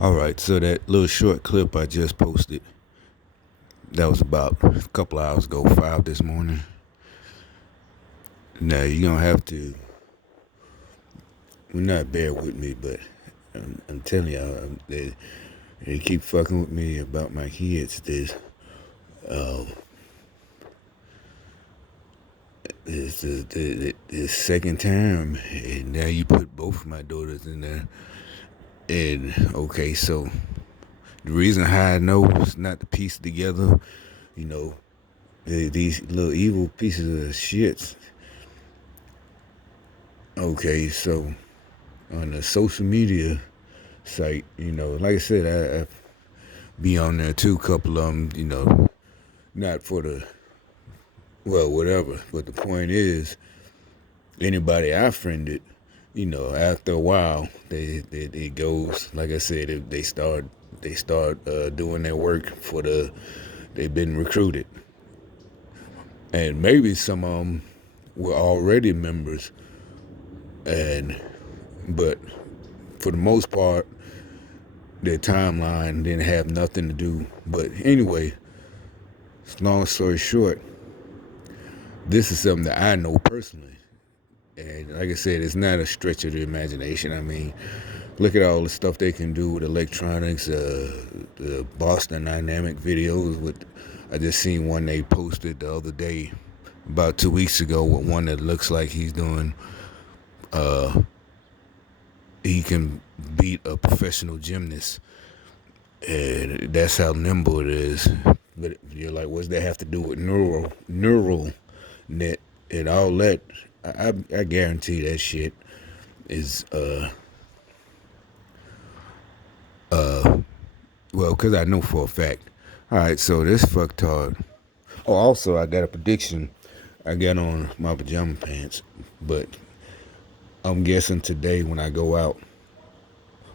All right, so that little short clip I just posted, that was about a couple hours ago, 5 this morning. Now, you're going to have to, well, not bear with me, but I'm telling y'all, they keep fucking with me about my kids. This second time, and now you put both of my daughters in there. And, okay, so the reason how I know is not to piece together, you know, these little evil pieces of shits. Okay, so on the social media site, like I said, I be on there too, couple of them, not for the, well, whatever. But the point is, anybody I friended, after a while, it goes, like I said, if they start doing their work they've been recruited. And maybe some of them were already members, but for the most part, their timeline didn't have nothing to do. But anyway, long story short, this is something that I know personally. And like I said, it's not a stretch of the imagination. I mean, look at all the stuff they can do with electronics, the Boston Dynamic videos. I just seen one they posted the other day, about 2 weeks ago, with one that looks like he's doing, he can beat a professional gymnast. And that's how nimble it is. But you're like, what's that have to do with neural net and all that? I guarantee that shit is well, because I know for a fact. All right, so this fucktard. Oh, also I got a prediction. I got on my pajama pants, but I'm guessing today when I go out,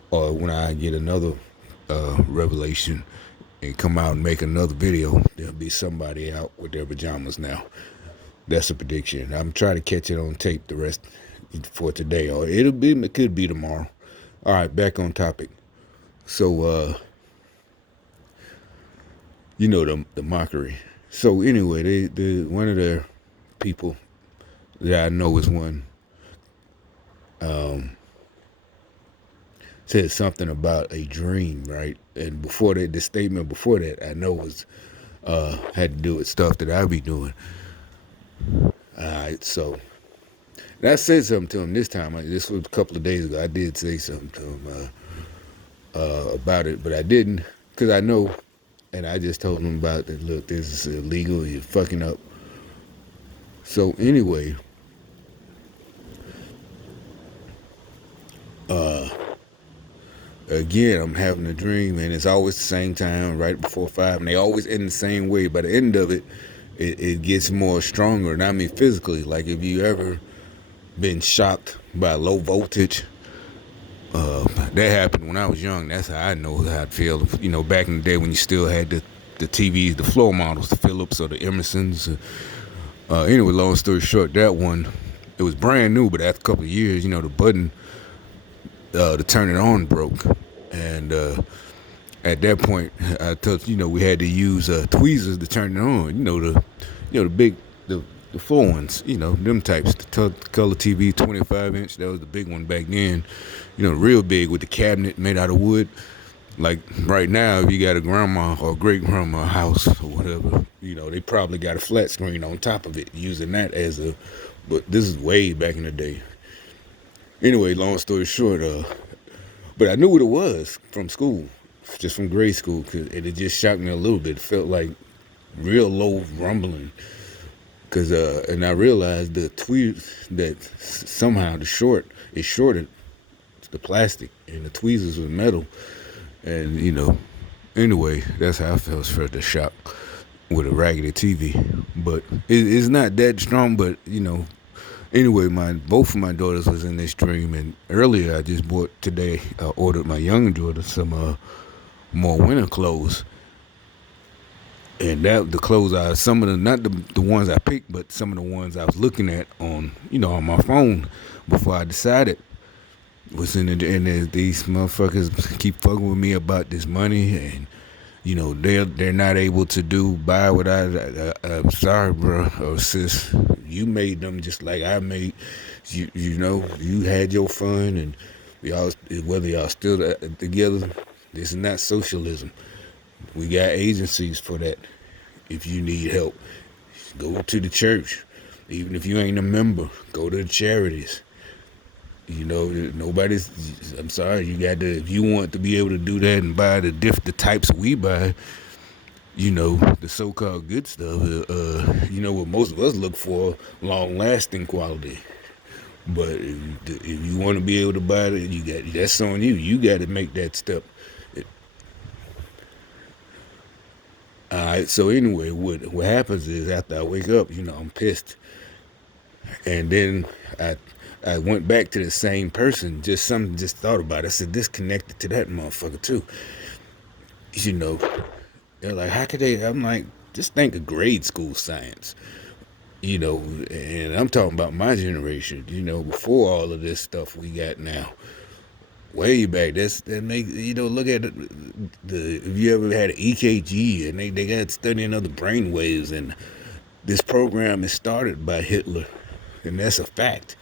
or when I get another revelation and come out and make another video, there'll be somebody out with their pajamas now. That's a prediction. I'm trying to catch it on tape the rest for today, or it could be tomorrow. All right, back on topic. So, the mockery. So anyway, one of the people that I know is one, said something about a dream, right? And before that, the statement before that, I know was had to do with stuff that I be doing. All right, so I said something to him this time. This was a couple of days ago. I did say something to him about it, but I didn't, because I know, and I just told him about that. Look, this is illegal. You're fucking up. So anyway, again, I'm having a dream, and it's always the same time, right before 5, and they always end the same way. By the end of it, it gets more stronger, and I mean physically. Like, if you ever been shocked by low voltage, that happened when I was young. That's how I know how it feels. Back in the day when you still had the TVs, the floor models, the Philips or the Emersons. Anyway, long story short, that one, it was brand new, but after a couple of years, the button to turn it on broke. And at that point, I told we had to use tweezers to turn it on. The big, the 4 ones, them types. The color TV, 25-inch. That was the big one back then. Real big with the cabinet made out of wood. Like right now, if you got a grandma or great grandma house or whatever, they probably got a flat screen on top of it, using that as a. But this is way back in the day. Anyway, long story short, but I knew what it was from school, just from grade school, and it just shocked me a little bit. It felt like real low rumbling, and I realized the tweezers that somehow it shorted the plastic, and the tweezers were metal, and anyway, that's how I felt the shock with a raggedy TV, but it's not that strong, but anyway, both of my daughters was in this dream, and earlier I just bought today. I ordered my young daughter some more winter clothes, and that the clothes some of the, not the ones I picked, but some of the ones I was looking at on on my phone before I decided. What's in the and these motherfuckers keep fucking with me about this money, and they're not able to buy what I'm sorry, bro or sis. You made them just like I made. You had your fun, and y'all, whether y'all still together, this is not socialism. We got agencies for that. If you need help, go to the church. Even if you ain't a member, go to the charities. Nobody's. I'm sorry. You got to. If you want to be able to do that and buy the types we buy, the so-called good stuff. What most of us look for, long-lasting quality. But if you want to be able to buy it, that's on you. You got to make that step. All right. So anyway, what happens is after I wake up, I'm pissed, and then I I went back to the same person. Just thought about it. I said, this connected to that motherfucker too. You know, they're like, how could they? I'm like, just think of grade school science. And I'm talking about my generation. Before all of this stuff we got now, way back. That make look at the if you ever had an EKG and they got studying other brain waves, and this program is started by Hitler, and that's a fact.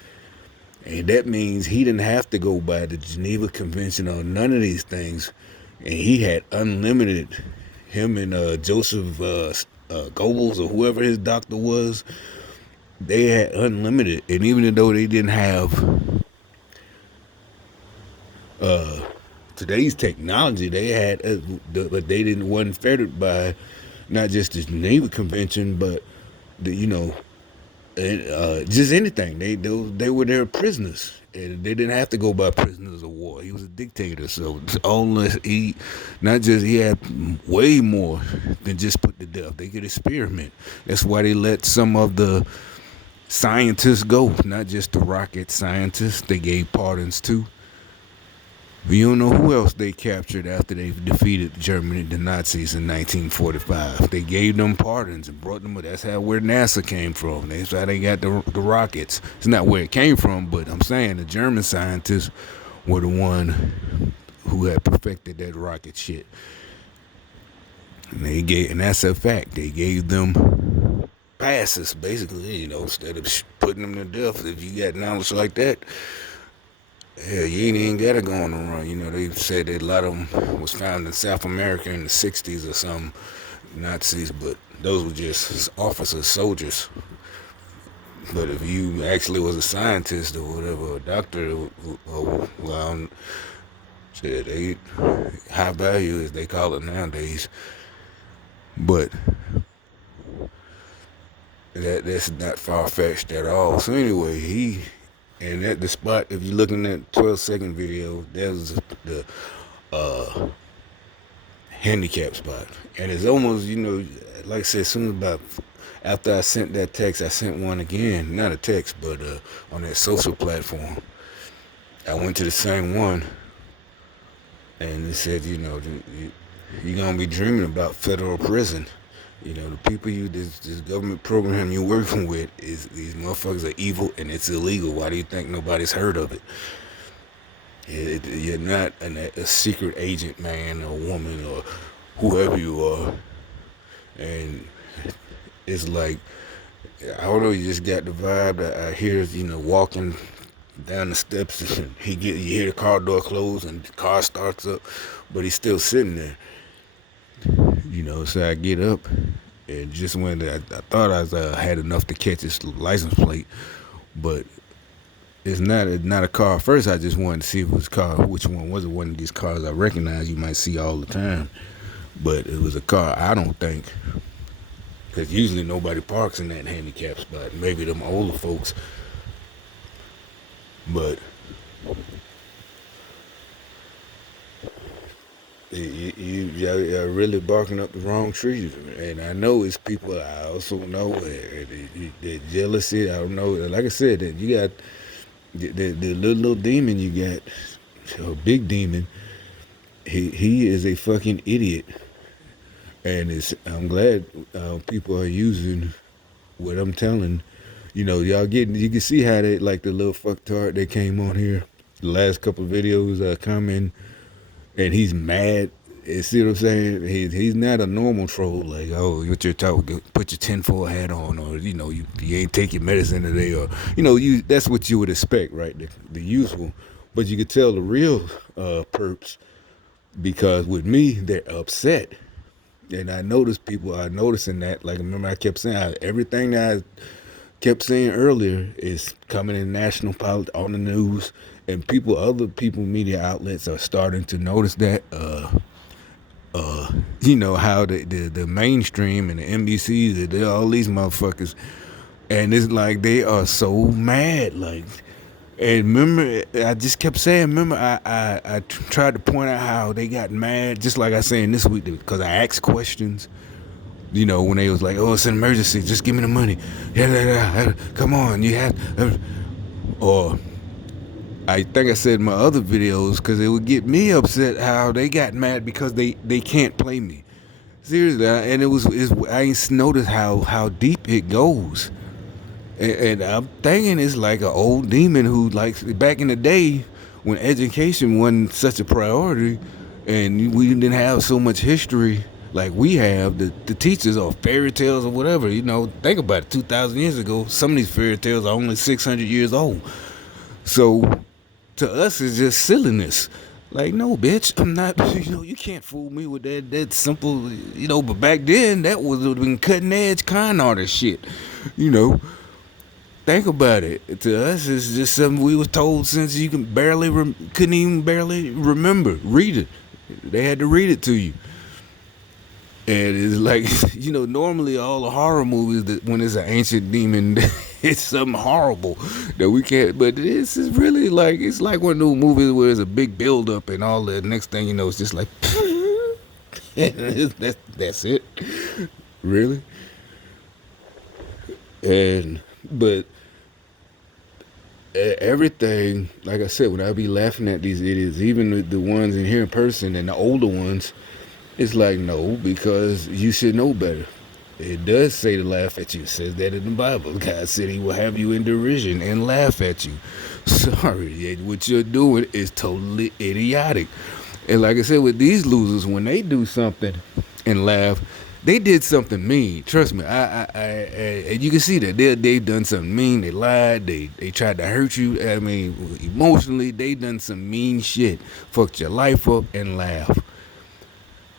And that means he didn't have to go by the Geneva Convention on none of these things. And he had unlimited, him and Joseph Goebbels or whoever his doctor was, they had unlimited. And even though they didn't have today's technology, they had, but they didn't wasn't fettered by not just the Geneva Convention, but the just anything. They were their prisoners, and they didn't have to go by prisoners of war. He was a dictator, so only he had way more than just put to death. They could experiment. That's why they let some of the scientists go, not just the rocket scientists. They gave pardons too. You don't know who else they captured after they defeated Germany, the Nazis in 1945. They gave them pardons and brought them. That's where NASA came from. That's how they got the rockets. It's not where it came from, but I'm saying the German scientists were the one who had perfected that rocket shit. And that's a fact. They gave them passes, basically. Instead of putting them to death. If you got knowledge like that, hell, you ain't even got it going on. They said that a lot of them was found in South America in the 60s or some Nazis, but those were just officers, soldiers. But if you actually was a scientist or whatever, a doctor, well, shit, they high value as they call it nowadays. But that's not far fetched at all. So anyway, and at the spot, if you're looking at 12-second video, there's the handicap spot. And it's almost, like I said, as soon as about after I sent that text, I sent one again. Not a text, but on that social platform. I went to the same one, and it said, you're going to be dreaming about federal prison. The people this government program you're working with is these motherfuckers are evil and it's illegal. Why do you think nobody's heard of it? You're not a secret agent, man or woman or whoever you are. And it's like, I don't know, you just got the vibe that I hear, walking down the steps and you hear the car door close and the car starts up, but he's still sitting there. So I get up, and just when I thought I had enough to catch his license plate, but it's not a car. First, I just wanted to see if it was a car. Which one was it? One of these cars I recognize you might see all the time, but it was a car. I don't think, because usually nobody parks in that handicap spot. Maybe them older folks, but. You're really barking up the wrong tree, and I know it's people. I also know the jealousy. I don't know. Like I said, that you got the little demon you got, a big demon. He is a fucking idiot, and I'm glad people are using what I'm telling. You can see how they like the little fucktard that came on here. the last couple of videos come in, and he's mad. See what I'm saying? He's not a normal troll. Like, oh, what you're talking? Put your tinfoil hat on, or you ain't take your medicine today, or you. That's what you would expect, right? The usual, but you could tell the real perps, because with me they're upset, and I noticed people are noticing that. Like, remember I kept saying everything that I kept saying earlier is coming in national politics on the news, and other people, media outlets are starting to notice that. How the mainstream and the NBCs, all these motherfuckers, and it's like they are so mad. Like, and remember, I just kept saying, remember, I tried to point out how they got mad, just like I saying this week, because I asked questions. When they was like, "Oh, it's an emergency, just give me the money." Yeah, come on, you have, or I think I said in my other videos, because it would get me upset how they got mad because they can't play me. Seriously, and I ain't noticed how deep it goes. And I'm thinking it's like an old demon who, like, back in the day when education wasn't such a priority and we didn't have so much history like we have, the teachers are fairy tales or whatever. Think about it, 2,000 years ago, some of these fairy tales are only 600 years old. So to us, it's just silliness. Like, no, bitch, I'm not, you can't fool me with that simple, but back then, that would have been cutting edge con artist shit, Think about it. To us, it's just something we was told since you couldn't even barely remember. Read it. They had to read it to you. And it's like, normally all the horror movies, that when it's an ancient demon, it's something horrible that we can't. But this is really like, it's like one of those movies where there's a big build up and all the next thing you know, it's just like, that's it. Really? But everything, like I said, when I be laughing at these idiots, even the ones in here in person and the older ones, it's like, no, because you should know better. It does say to laugh at you. It says that in the Bible. God said he will have you in derision and laugh at you. Sorry, what you're doing is totally idiotic. And like I said, with these losers, when they do something and laugh, they did something mean. Trust me, and you can see that they've done something mean. They lied. They tried to hurt you. I mean, emotionally, they done some mean shit. Fucked your life up and laugh.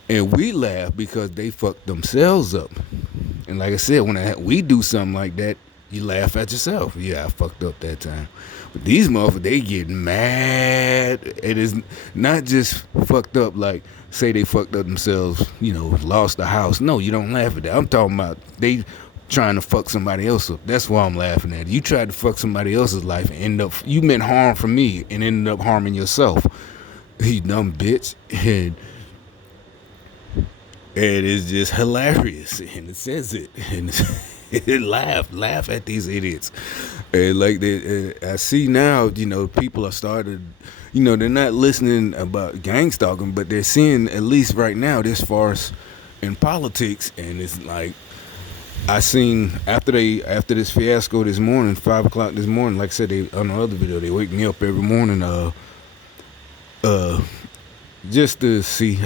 And we laugh because they fucked themselves up. And like I said, when we do something like that, you laugh at yourself. Yeah, I fucked up that time. But these motherfuckers, they get mad. It is not just fucked up like, say they fucked up themselves, lost the house. No, you don't laugh at that. I'm talking about they trying to fuck somebody else up. That's why I'm laughing at. You tried to fuck somebody else's life and you meant harm for me and ended up harming yourself. You dumb bitch. And it's just hilarious, and it says it, and it laugh at these idiots, and like I see now, people are starting, they're not listening about gang stalking, but they're seeing, at least right now, this farce in politics, and it's like, I seen after this fiasco this morning, 5:00 this morning, like I said, on the other video, they wake me up every morning, just to see,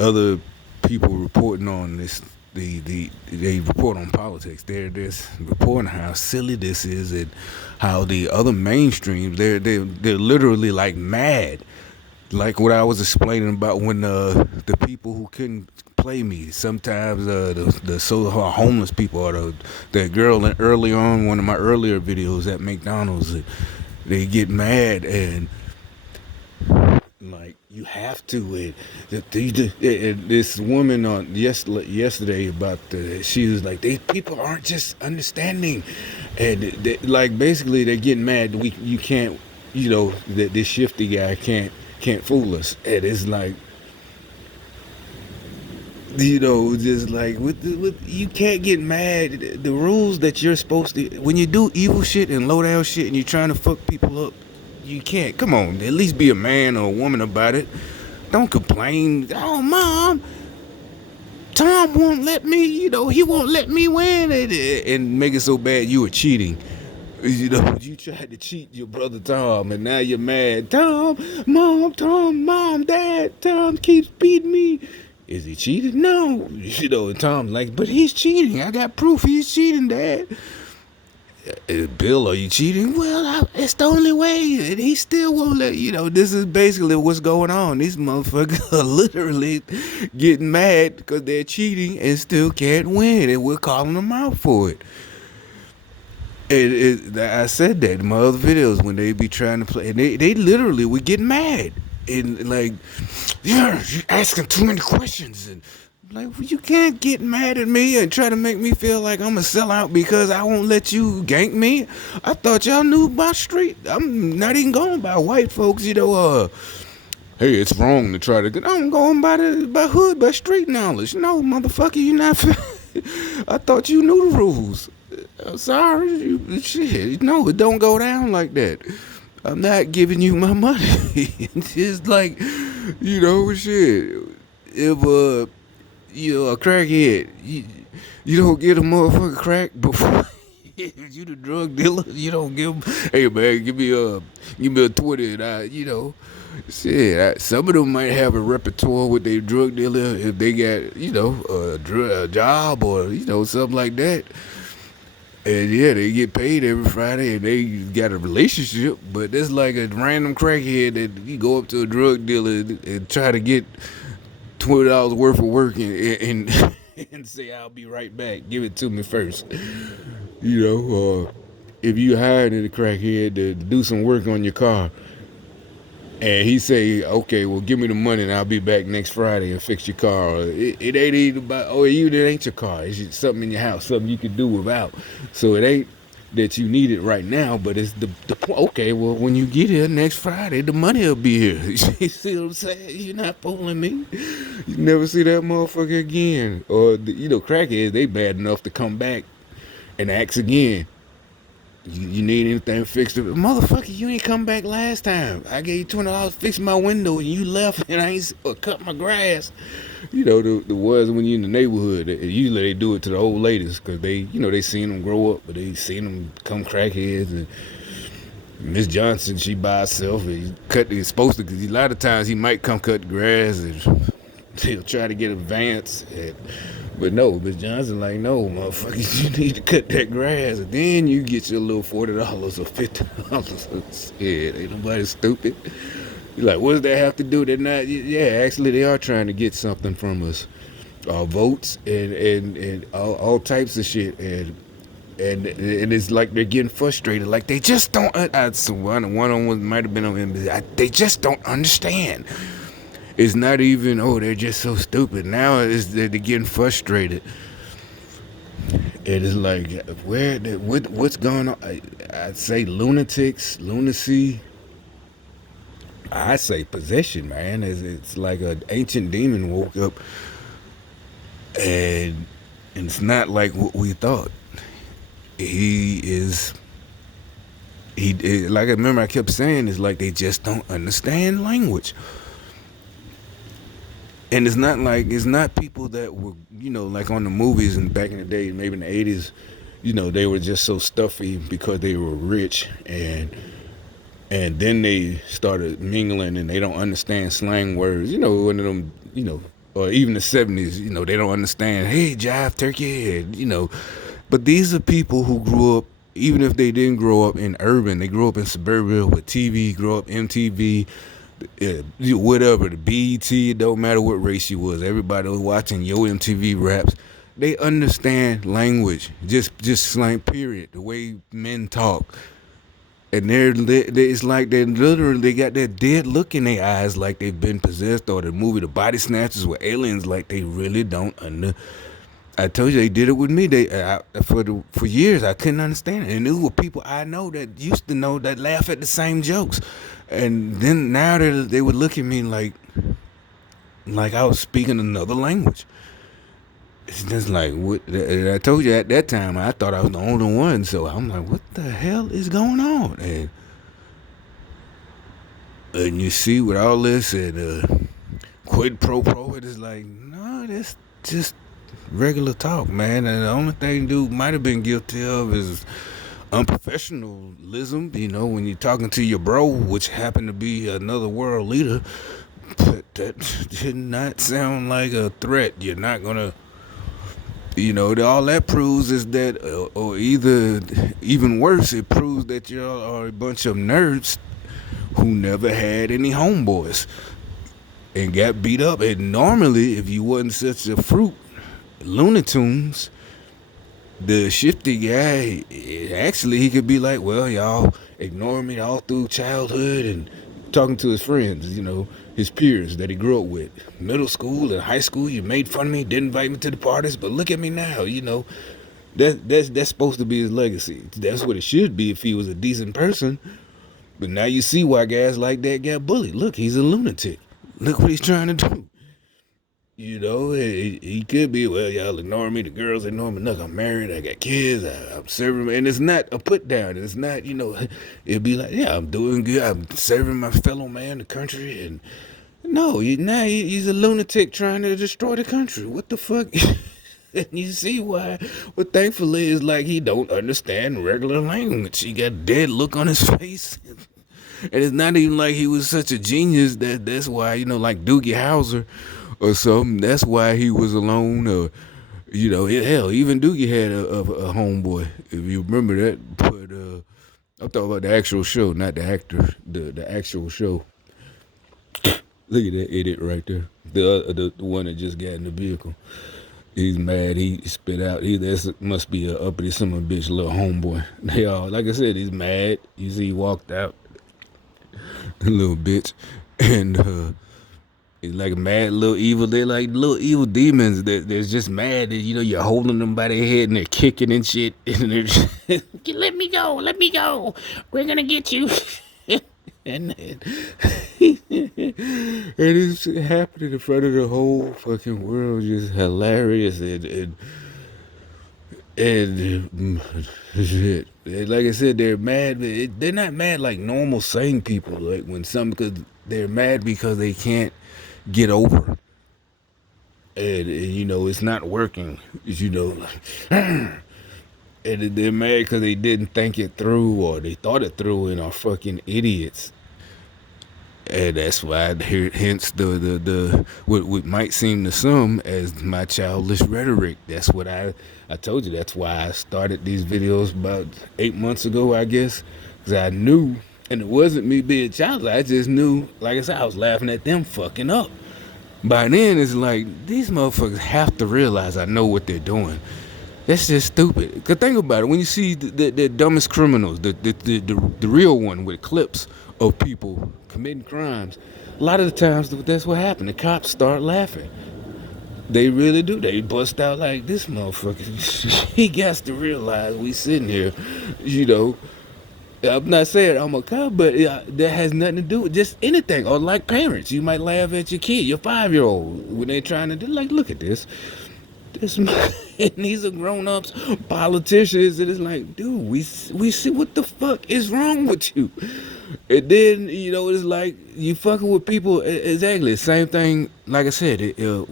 other people reporting on this, they report on politics. They're just reporting how silly this is and how the other mainstreams, they're literally like mad. Like what I was explaining about when the people who couldn't play me, sometimes the so-called homeless people, or the girl early on, one of my earlier videos at McDonald's, they get mad and like, you have to. This woman on yesterday about she was like, these people aren't just understanding, and like basically they're getting mad. You can't, that this shifty guy can't fool us. And it's like, just like with you can't get mad. The rules that you're supposed to, when you do evil shit and low down shit and you're trying to fuck people up, you can't. Come on, at least be a man or a woman about it. Don't complain. Oh, Mom, Tom won't let me, he won't let me win, and make it so bad you were cheating. You know, you tried to cheat your brother Tom, and now you're mad. Tom, Dad, Tom keeps beating me. Is he cheating? No. You know, and Tom's like, but he's cheating. I got proof he's cheating, Dad. Bill, are you cheating? Well, it's the only way. And he still won't let you know. This is basically what's going on. These motherfuckers are literally getting mad because they're cheating and still can't win, and we're calling them out for it. I said that in my other videos when they be trying to play, and they literally would get mad and like, you're asking too many questions, and like, well, you can't get mad at me and try to make me feel like I'm a sellout because I won't let you gank me. I thought y'all knew my street. I'm not even going by white folks, you know. Hey, it's wrong to try to. I'm going by street knowledge. No, motherfucker, you not. I thought you knew the rules. I'm sorry, shit. No, it don't go down like that. I'm not giving you my money. It's just like, you know, shit. If you a crackhead, you don't get a motherfucker crack before. You the drug dealer, you don't give him. Hey man, give me a 20, and you know, shit. Some of them might have a repertoire with their drug dealer if they got, you know, a job or, you know, something like that. And yeah, they get paid every Friday and they got a relationship, but it's like a random crackhead that you go up to a drug dealer and try to get $20 worth of work and and say, I'll be right back. Give it to me first. You know, if you hired a crackhead to do some work on your car, and he say, okay, well, give me the money and I'll be back next Friday and fix your car. It ain't even about, it ain't your car. It's just something in your house, something you can do without. So it ain't that you need it right now, but it's the point. Okay, well, when you get here next Friday, the money will be here. You see what I'm saying? You're not fooling me. You never see that motherfucker again. Or, you know, crackheads, they bad enough to come back and ask again. You need anything fixed? Motherfucker, you ain't come back last time. I gave you $20 to fix my window and you left and I ain't cut my grass. You know, the ones when you in the neighborhood, usually they do it to the old ladies because they, you know, they seen them grow up, but they seen them become crackheads. And Miss Johnson, she by herself and he's supposed to, because a lot of times he might come cut the grass and he'll try to get advance. But no, Miss Johnson like, no, motherfucker, you need to cut that grass, and then you get your little $40 or $50. Yeah, ain't nobody stupid. You're like, what does that have to do? They're not. Yeah, actually, they are trying to get something from us, votes and all types of shit, and it's like they're getting frustrated, like they just don't. One on one might have been on him. They just don't understand. It's not even, they're just so stupid. Now they're getting frustrated. It is like, what's going on? I'd say lunatics, lunacy. I say possession, man. It's like an ancient demon woke up, and it's not like what we thought. Like I remember I kept saying, it's like they just don't understand language. And it's not people that were, you know, like on the movies and back in the day, maybe in the 80s, you know, they were just so stuffy because they were rich and then they started mingling and they don't understand slang words, you know, one of them, you know, or even the 70s, you know, they don't understand, hey, jive turkey, and, you know. But these are people who grew up, even if they didn't grow up in urban, they grew up in suburbia with TV, grew up MTV, whatever, the BET, it don't matter what race you was. Everybody was watching Yo MTV raps. They understand language, just slang, period. The way men talk, and it's like they got that dead look in their eyes, like they've been possessed. Or the movie The Body Snatchers with aliens, like they really don't I told you they did it with me. For years I couldn't understand it, and there were people I know that used to know that laugh at the same jokes. And then now they would look at me like I was speaking another language. It's just like, what? I told you at that time, I thought I was the only one. So I'm like, what the hell is going on? And you see with all this and quid pro quo, it is like, no, that's just regular talk, man. And the only thing dude might have been guilty of is unprofessionalism, when you're talking to your bro, which happened to be another world leader. But that did not sound like a threat. You're not gonna, all that proves is that, or either, even worse, it proves that y'all are a bunch of nerds who never had any homeboys and got beat up. And normally, if you wasn't such a fruit, Looney Tunes, the shifty guy, actually, he could be like, well, y'all ignore me all through childhood, and talking to his friends, his peers that he grew up with. Middle school and high school, you made fun of me, didn't invite me to the parties, but look at me now, That's supposed to be his legacy. That's what it should be if he was a decent person. But now you see why guys like that got bullied. Look, he's a lunatic. Look what he's trying to do. He could be, well, y'all ignore me, the girls ignore me. Look, I'm married, I got kids, I'm serving, and it's not a put down. It's not, it'd be like, yeah, I'm doing good, I'm serving my fellow man, the country, and no, he's a lunatic trying to destroy the country. What the fuck? And you see why? Well, thankfully, it's like he don't understand regular language. He got a dead look on his face. And it's not even like he was such a genius that's why, like Doogie Howser or something. That's why he was alone. Or, hell, even Doogie had a homeboy, if you remember that. But I'm talking about the actual show, not the actor. The actual show. Look at that idiot right there. The one that just got in the vehicle. He's mad. He spit out. That must be a uppity son of a bitch little homeboy. They all, like I said, he's mad. You see, he walked out. A little bitch. And he's like a mad little evil. They're like little evil demons that they're just mad that, you're holding them by their head and they're kicking and shit. And they're just, let me go. We're going to get you. And it's happening in front of the whole fucking world, just hilarious and shit. And like I said, they're mad. They're not mad like normal sane people. Like because they're mad because they can't get over, and it's not working. And they're mad because they didn't think it through, or they thought it through and are fucking idiots. And that's why, hence the what might seem to some as my childish rhetoric. That's what I told you. That's why I started these videos about 8 months ago, I guess, because I knew, and it wasn't me being childish. I just knew, like I said, I was laughing at them fucking up. By then, it's like these motherfuckers have to realize I know what they're doing. That's just stupid. Cause think about it. When you see the dumbest criminals, the real one with clips of people committing crimes, a lot of the times that's what happened. The cops start laughing. They really do. They bust out like, this motherfucker. He got to realize we sitting here. I'm not saying I'm a cop, but that has nothing to do with just anything. Or like parents, you might laugh at your kid, your 5-year-old, when they're trying to do, like, look at this. And these are grown-ups, politicians, and it's like, dude, we see what the fuck is wrong with you. And then, it's like you fucking with people. Exactly, same thing. Like I said, if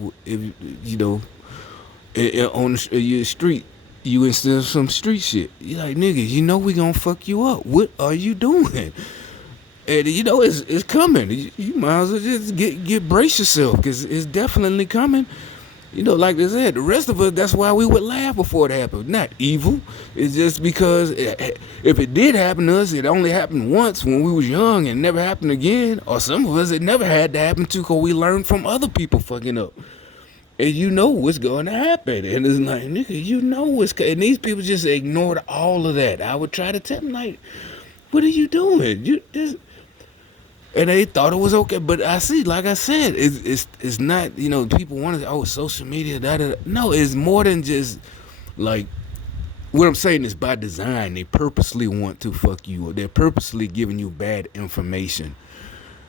on your street, you instead of some street shit, you're like, nigga, we gonna fuck you up. What are you doing? And it's coming. You might as well just get brace yourself, because it's definitely coming. Like I said, the rest of us, that's why we would laugh before it happened. Not evil. It's just because if it did happen to us, it only happened once when we was young and never happened again. Or some of us, it never had to happen to, because we learned from other people fucking up. And what's going to happen. And it's like, nigga, what's going. And these people just ignored all of that. I would try to tell them, like, what are you doing? And they thought it was okay, but I see, like I said, it's not, people want to, social media, da. No, it's more than just, like, what I'm saying is by design, they purposely want to fuck you, or they're purposely giving you bad information,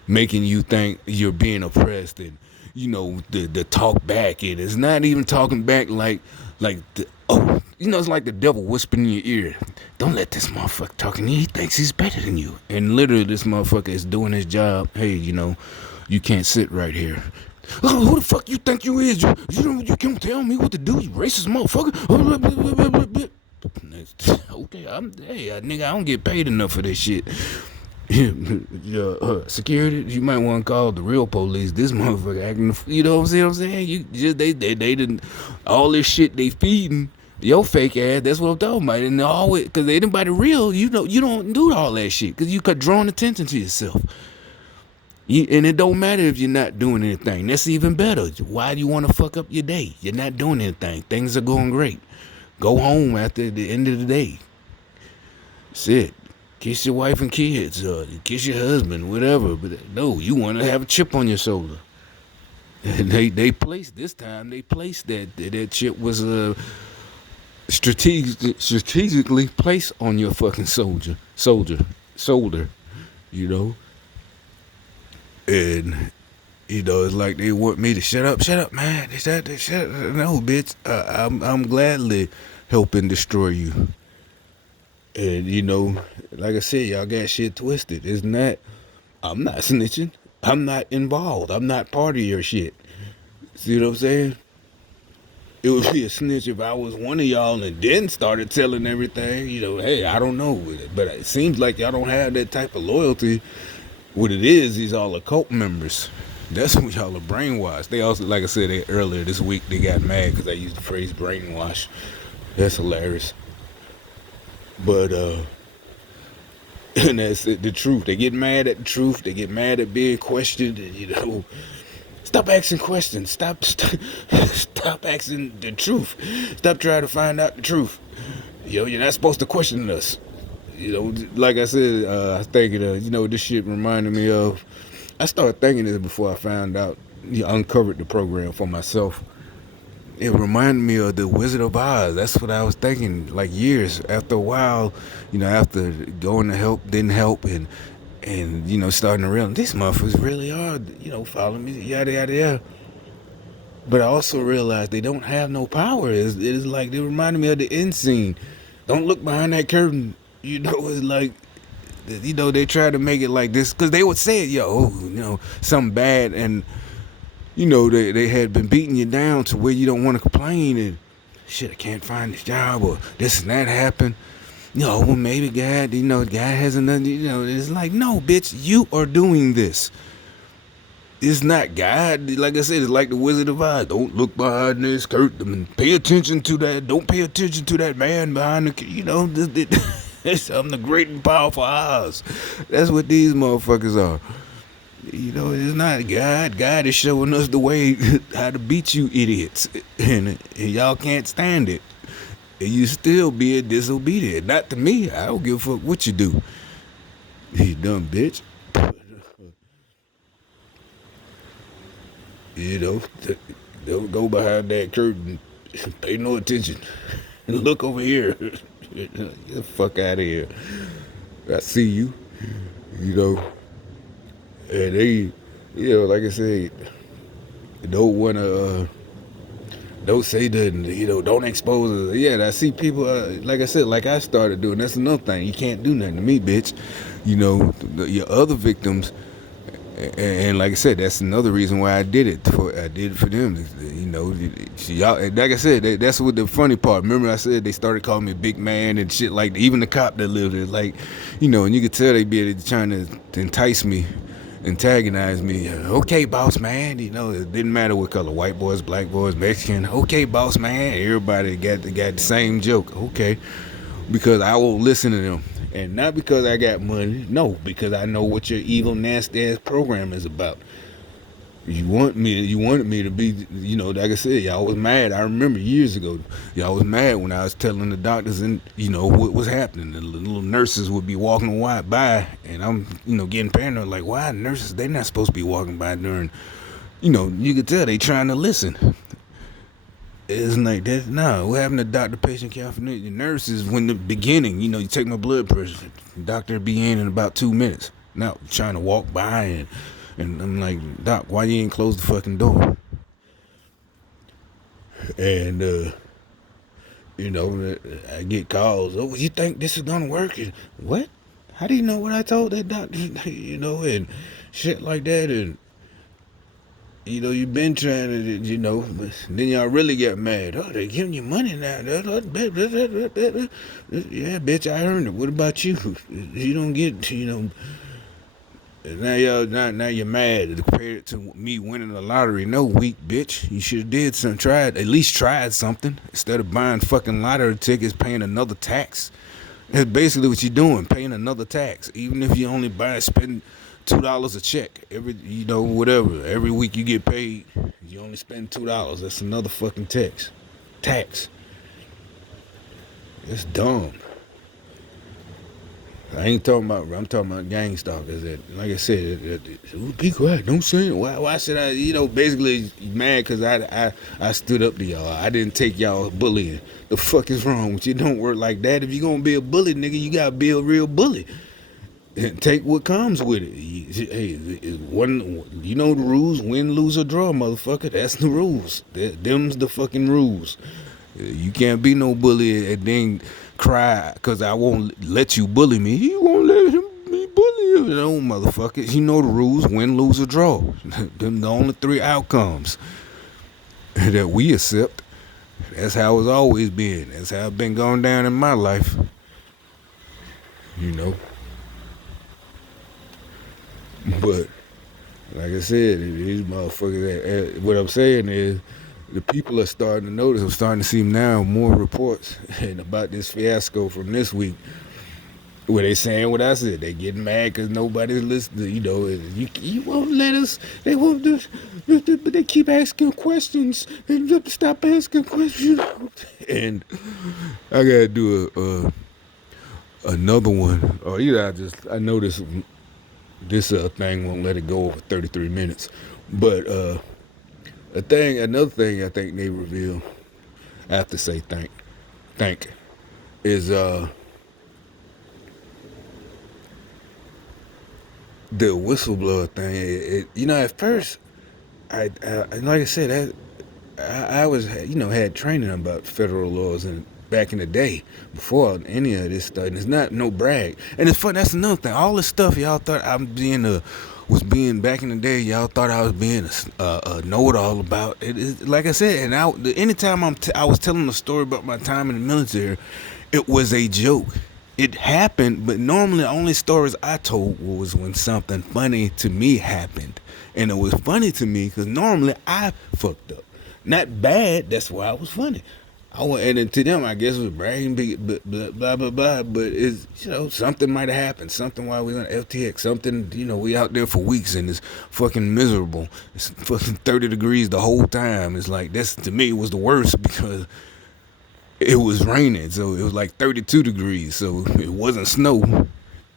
making you think you're being oppressed, and, the talk back, and it's not even talking back like it's like the devil whispering in your ear. Don't let this motherfucker talking to you. He thinks he's better than you. And literally, this motherfucker is doing his job. Hey, you can't sit right here. Oh, who the fuck you think you is? You can't tell me what to do, you racist motherfucker. Okay, nigga, I don't get paid enough for this shit. Security, you might want to call the real police. This motherfucker acting, you know what I'm saying? You just they didn't all this shit they feeding your fake ass. That's what I'm talking about. And always because anybody real, you don't do all that shit because you could draw attention to yourself. And it don't matter if you're not doing anything. That's even better. Why do you want to fuck up your day? You're not doing anything. Things are going great. Go home after the end of the day. Sit. Kiss your wife and kids, kiss your husband, whatever. But no, you want to have a chip on your shoulder. And they placed this time. They placed that chip was strategically placed on your fucking shoulder. You know, and it's like they want me to shut up, man. Shut up. No, bitch. I'm gladly helping destroy you. And like I said, y'all got shit twisted. It's not. I'm not snitching. I'm not involved. I'm not part of your shit. See what I'm saying? It would be a snitch if I was one of y'all and then started telling everything. Hey, I don't know. But it seems like y'all don't have that type of loyalty. What it is, these all are cult members. That's when y'all are brainwashed. They also, like I said earlier this week, they got mad because I used the phrase brainwash. That's hilarious. But and that's the truth. They get mad at the truth. They get mad at being questioned. And, stop asking questions. Stop asking the truth. Stop trying to find out the truth. You're not supposed to question us. Like I said, I was thinking, this shit reminded me of. I started thinking this before I found out, uncovered the program for myself. It reminded me of the Wizard of Oz. That's what I was thinking. Like years after a while, after going to help didn't help, and starting to realize these motherfuckers really are, following me, yada yada yada. But I also realized they don't have no power. It's like they reminded me of the end scene. Don't look behind that curtain. It's like, they try to make it like this because they would say it, something bad, and they had been beating you down to where you don't want to complain and shit. I can't find this job or this and that happened. Well, maybe God, God hasn't done. It's like, no, bitch, you are doing this. It's not God. Like I said, it's like the Wizard of Oz. Don't look behind this curtain. Pay attention to that. Don't pay attention to that man behind the. I'm the great and powerful Oz. That's what these motherfuckers are. It's not God. God is showing us the way how to beat you idiots. And y'all can't stand it. And you still being disobedient. Not to me. I don't give a fuck what you do. You dumb bitch. Don't go behind that curtain. Pay no attention. Look over here. Get the fuck out of here. I see you. And they, like I said, don't want to, don't say nothing, don't expose us. Yeah, I see people, like I said, like I started doing. That's another thing. You can't do nothing to me, bitch. Your other victims, and like I said, that's another reason why I did it. I did it for them. Y'all, like I said, that's what the funny part. Remember I said they started calling me big man and shit. Like even the cop that lived there, like, and you could tell they be trying to entice me. Antagonize me. Okay, boss man. It didn't matter what color, white boys, black boys, Mexican. Okay, boss man. Everybody got the same joke. Okay, because I won't listen to them, and not because I got money. No, because I know what your evil, nasty ass program is about. You wanted me to be, like I said, y'all was mad. I remember years ago, y'all was mad when I was telling the doctors and, what was happening. The little nurses would be walking by, and I'm, getting paranoid, like, why nurses, they're not supposed to be walking by during, you could tell they trying to listen. It's like that. No, what happened to doctor-patient continuity? Nurses, when the beginning, you take my blood pressure, the doctor be in about 2 minutes. Now, trying to walk by and I'm like, Doc, why you ain't close the fucking door? And, I get calls. Oh, you think this is gonna work? And, what? How do you know what I told that doctor? And shit like that. And you've been trying to, but then y'all really get mad. Oh, they giving you money now. Yeah, bitch, I earned it. What about you? You don't get, now now you're mad compared to me winning the lottery. No, weak bitch. You should have did something. At least tried something instead of buying fucking lottery tickets, paying another tax. That's basically what you're doing, paying another tax. Even if you only spend $2 a check whatever. Every week you get paid, you only spend $2. That's another fucking tax. It's dumb. I'm talking about gang stalkers. That, like I said, be quiet. Don't say it. Why should I? Basically mad because I stood up to y'all. I didn't take y'all bullying. The fuck is wrong with you? Don't work like that. If you gonna be a bully, nigga, you gotta be a real bully. And take what comes with it. Hey, you know the rules. Win, lose, or draw, motherfucker. That's the rules. Them's the fucking rules. You can't be no bully and then cry because I won't let you bully me. You won't let me bully you. No, motherfucker. You know the rules. Win, lose, or draw. Them the only three outcomes that we accept. That's how it's always been. That's how it's been going down in my life. But like I said, these motherfuckers. What I'm saying is, the people are starting to notice. I'm starting to see now more reports and about this fiasco from this week, where they saying what I said. They getting mad because nobody's listening. You won't let us. They won't do. But they keep asking questions and stop asking questions. And I gotta do another one. Or either I noticed this thing won't let it go over 33 minutes. But another thing I think they reveal, I have to say thank is the whistleblower thing. At first, I like I said, I was had training about federal laws and back in the day before any of this stuff. And it's not no brag. And it's fun. That's another thing. All this stuff y'all thought was being back in the day. Y'all thought I was being a know-it-all about it. Is, like I said, and anytime I was telling a story about my time in the military, it was a joke. It happened, but normally the only stories I told was when something funny to me happened. And it was funny to me because normally I fucked up. Not bad, that's why I was funny. And then to them, I guess it was bragging, blah, blah, blah. But it's, something might have happened. Something while we on FTX. Something, we out there for weeks and it's fucking miserable. It's fucking 30 degrees the whole time. It's like, that's, to me, was the worst because it was raining. So it was like 32 degrees. So it wasn't snow.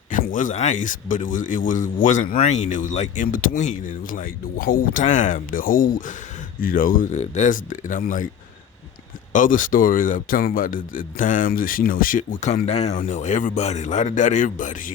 It wasn't ice, but it wasn't rain. It was like in between. And it was like the whole time, and I'm like, other stories I'm telling about the times that shit would come down. Everybody, everybody.